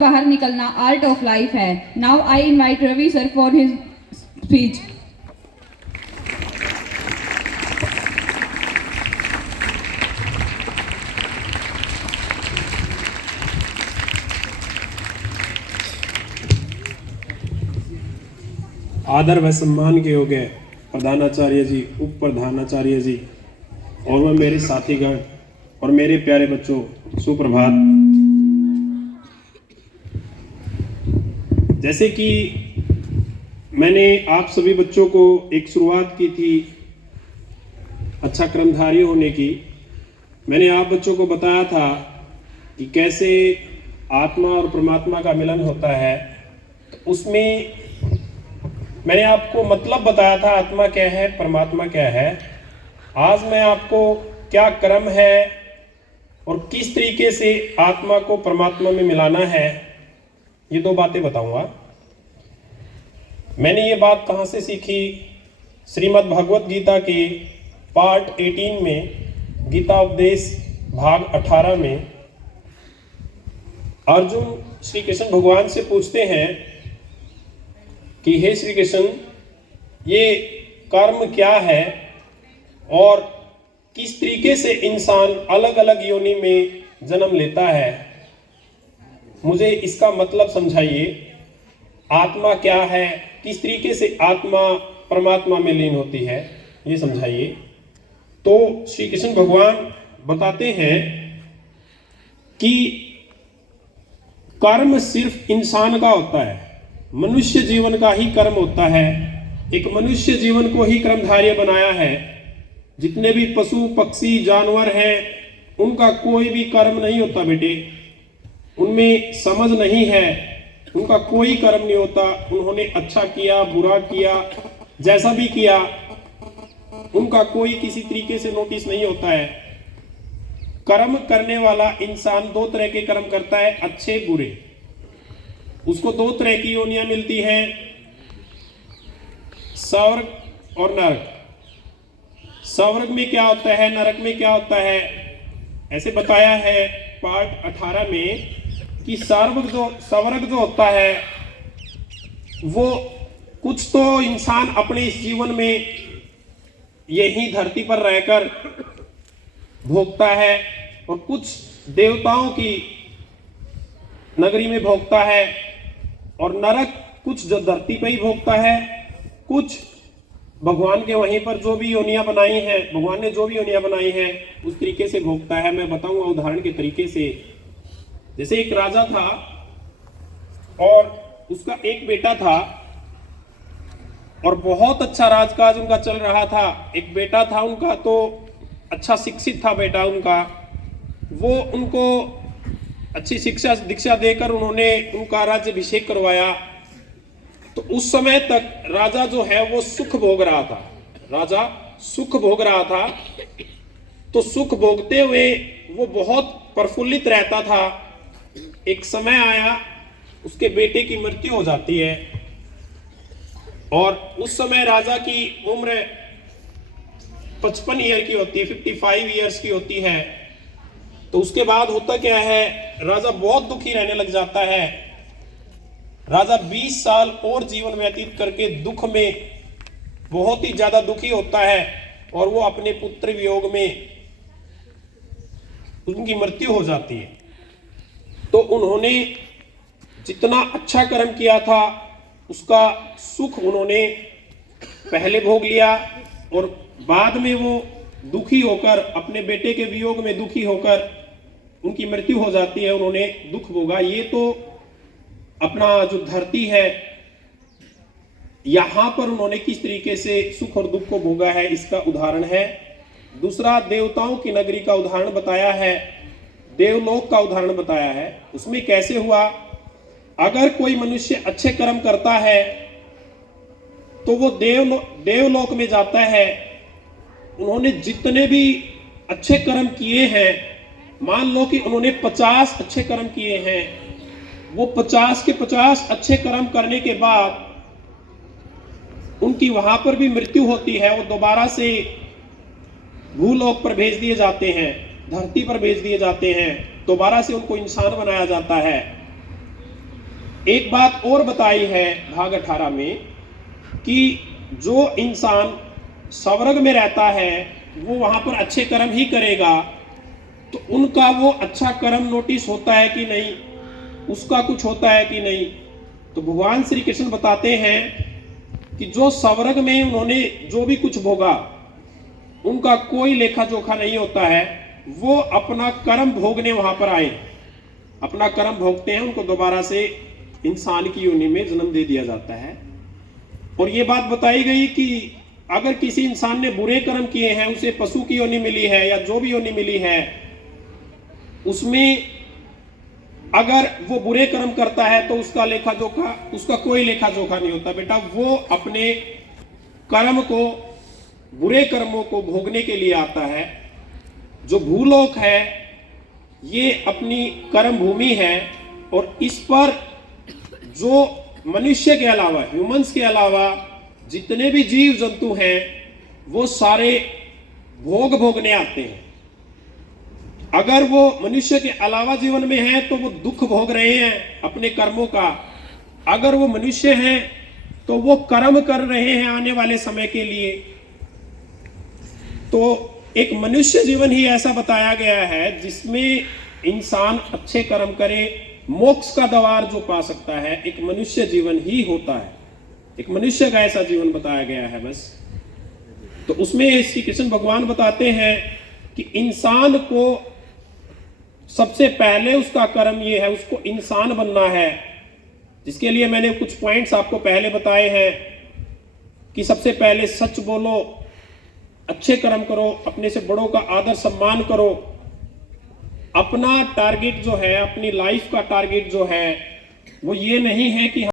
बाहर निकलना art of life है। Now I invite Ravi sir for his speech. आदर व सम्मान के योग्य प्रधानाचार्य जी, उप प्रधानाचार्य जी और वह मेरे साथीगण और मेरे प्यारे बच्चों, सुप्रभात। जैसे कि मैंने आप सभी बच्चों को एक शुरुआत की थी अच्छा क्रमधारी होने की, मैंने आप बच्चों को बताया था कि कैसे आत्मा और परमात्मा का मिलन होता है। तो उसमें मैंने आपको मतलब बताया था आत्मा क्या है, परमात्मा क्या है। आज मैं आपको क्या क्रम है और किस तरीके से आत्मा को परमात्मा में मिलाना है, ये दो बातें बताऊंगा। मैंने ये बात कहाँ से सीखी? श्रीमद् भगवत गीता के पार्ट 18 में, गीता उपदेश भाग 18 में अर्जुन श्री कृष्ण भगवान से पूछते हैं कि हे श्री कृष्ण, ये कर्म क्या है और किस तरीके से इंसान अलग अलग योनि में जन्म लेता है, मुझे इसका मतलब समझाइए। आत्मा क्या है, किस तरीके से आत्मा परमात्मा में लीन होती है, ये समझाइए। तो श्री कृष्ण भगवान बताते हैं कि कर्म सिर्फ इंसान का होता है, मनुष्य जीवन का ही कर्म होता है। एक मनुष्य जीवन को ही कर्मधार्य बनाया है। जितने भी पशु पक्षी जानवर हैं, उनका कोई भी कर्म नहीं होता बेटे, उनमें समझ नहीं है, उनका कोई कर्म नहीं होता। उन्होंने अच्छा किया, बुरा किया, जैसा भी किया, उनका कोई किसी तरीके से नोटिस नहीं होता है। कर्म करने वाला इंसान दो तरह के कर्म करता है, अच्छे बुरे। उसको दो तरह की योनियां मिलती हैं, स्वर्ग और नरक। स्वर्ग में क्या होता है, नरक में क्या होता है, ऐसे बताया है पार्ट 18 में कि स्वर्ग जो होता है वो कुछ तो इंसान अपने इस जीवन में यही धरती पर रहकर भोगता है और कुछ देवताओं की नगरी में भोगता है, और नरक कुछ जो धरती पर ही भोगता है, कुछ भगवान के वहीं पर जो भी योनियां बनाई हैं, भगवान ने जो भी योनियां बनाई हैं उस तरीके से भोगता है। मैं बताऊंगा उदाहरण के तरीके से। जैसे एक राजा था और उसका एक बेटा था और बहुत अच्छा राजकाज उनका चल रहा था। एक बेटा था उनका, तो अच्छा शिक्षित था बेटा उनका। वो उनको अच्छी शिक्षा दीक्षा देकर उन्होंने उनका राज्याभिषेक करवाया। तो उस समय तक राजा जो है वो सुख भोग रहा था, राजा सुख भोग रहा था। तो सुख भोगते हुए वो बहुत प्रफुल्लित रहता था। एक समय आया, उसके बेटे की मृत्यु हो जाती है और उस समय राजा की उम्र 55 ईयर की होती है, 55 ईयर्स की होती है। तो उसके बाद होता क्या है, राजा बहुत दुखी रहने लग जाता है। राजा 20 साल और जीवन व्यतीत करके दुख में बहुत ही ज्यादा दुखी होता है और वो अपने पुत्र वियोग में उनकी मृत्यु हो जाती है। तो उन्होंने जितना अच्छा कर्म किया था उसका सुख उन्होंने पहले भोग लिया और बाद में वो दुखी होकर, अपने बेटे के वियोग में दुखी होकर उनकी मृत्यु हो जाती है, उन्होंने दुख भोगा। ये तो अपना जो धरती है यहां पर उन्होंने किस तरीके से सुख और दुख को भोगा है, इसका उदाहरण है। दूसरा, देवताओं की नगरी का उदाहरण बताया है, देवलोक का उदाहरण बताया है। उसमें कैसे हुआ, अगर कोई मनुष्य अच्छे कर्म करता है तो वो देवलोक में जाता है। उन्होंने जितने भी अच्छे कर्म किए हैं, मान लो कि उन्होंने 50 अच्छे कर्म किए हैं, वो 50 के 50 अच्छे कर्म करने के बाद उनकी वहां पर भी मृत्यु होती है। वो दोबारा से भूलोक पर भेज दिए जाते हैं, धरती पर भेज दिए जाते हैं, दोबारा से उनको इंसान बनाया जाता है। एक बात और बताई है भाग 18 में कि जो इंसान स्वर्ग में रहता है वो वहां पर अच्छे कर्म ही करेगा, तो उनका वो अच्छा कर्म नोटिस होता है कि नहीं, उसका कुछ होता है कि नहीं। तो भगवान श्री कृष्ण बताते हैं कि जो स्वर्ग में उन्होंने जो भी कुछ भोगा उनका कोई लेखा जोखा नहीं होता है। वो अपना कर्म भोगने वहां पर आए, अपना कर्म भोगते हैं, उनको दोबारा से इंसान की योनि में जन्म दे दिया जाता है। और ये बात बताई गई कि अगर किसी इंसान ने बुरे कर्म किए हैं, उसे पशु की योनि मिली है या जो भी योनि मिली है, उसमें अगर वो बुरे कर्म करता है तो उसका लेखा जोखा, उसका कोई लेखा जोखा नहीं होता बेटा। वो अपने कर्म को, बुरे कर्मों को भोगने के लिए आता है। जो भूलोक है ये अपनी कर्म भूमि है, और इस पर जो मनुष्य के अलावा, ह्यूमंस के अलावा जितने भी जीव जंतु हैं वो सारे भोग भोगने आते हैं। अगर वो मनुष्य के अलावा जीवन में है तो वो दुख भोग रहे हैं अपने कर्मों का। अगर वो मनुष्य हैं तो वो कर्म कर रहे हैं आने वाले समय के लिए। तो एक मनुष्य जीवन ही ऐसा बताया गया है जिसमें इंसान अच्छे कर्म करे, मोक्ष का द्वार जो पा सकता है, एक मनुष्य जीवन ही होता है। एक मनुष्य का ऐसा जीवन बताया गया है बस। तो उसमें श्री कृष्ण भगवान बताते हैं कि इंसान को सबसे पहले उसका कर्म ये है, उसको इंसान बनना है, जिसके लिए मैंने कुछ पॉइंट्स आपको पहले बताए हैं कि सबसे पहले सच बोलो, अच्छे कर्म करो, अपने से बड़ों का आदर सम्मान करो। अपना टारगेट जो है, अपनी लाइफ का टारगेट जो है वो ये नहीं है कि